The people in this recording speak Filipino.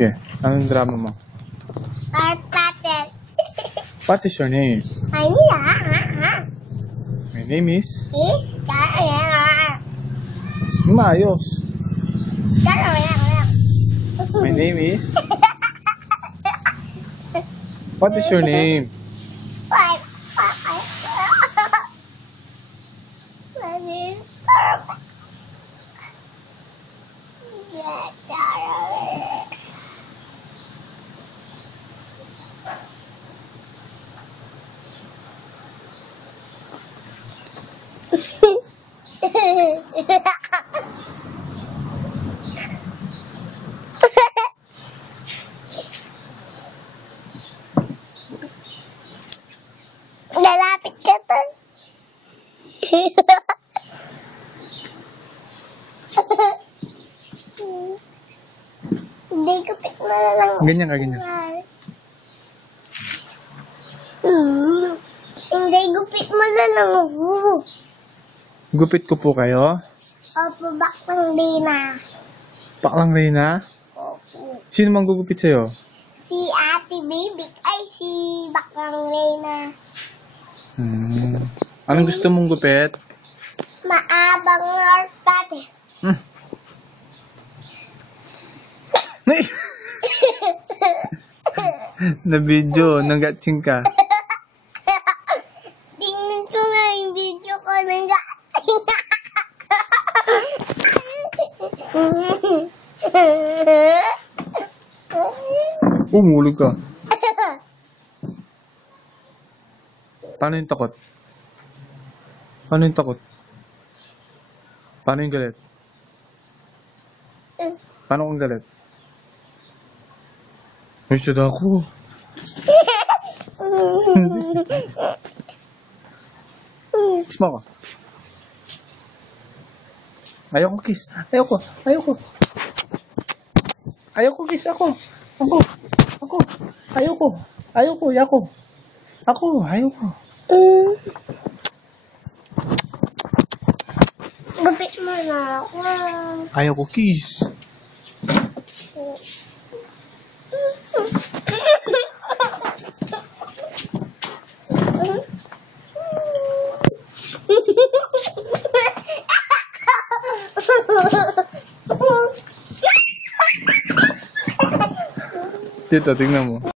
Sige, anong drama mo? Art Puppet. What is your name? My name is? Maayos. My name is? What is your name? Lalapit ka pa. Hindi ko pick mo na lang. Ganyan ka, ganyan. Hindi gupit mo na lang ako. Gupit ko po kayo. Opo, baklang Dina. Paklang Reyna. Opo. Sino mang gugupit sa'yo? Si Ate Baby. Ay, si baklang Reyna. Anong gusto mong gupit? Maabang Art Puppet. Nay! Na video, nagatsing ka. Tingnan ko nga yung video ko ng gatsing. Umulog ka. Paano yung takot? Paano yung takot? Paano yung galit? Paano kung galit? May sada ako. Kiss mo ako. Ayoko kiss. Ayoko. Ayoko. Ayoko kiss ako. Ako. Ayoko. Ayoko. Ayoko. Ako. Ayoko. Gupit mo na ako. Ayoko kiss. Dito, tingnan mo.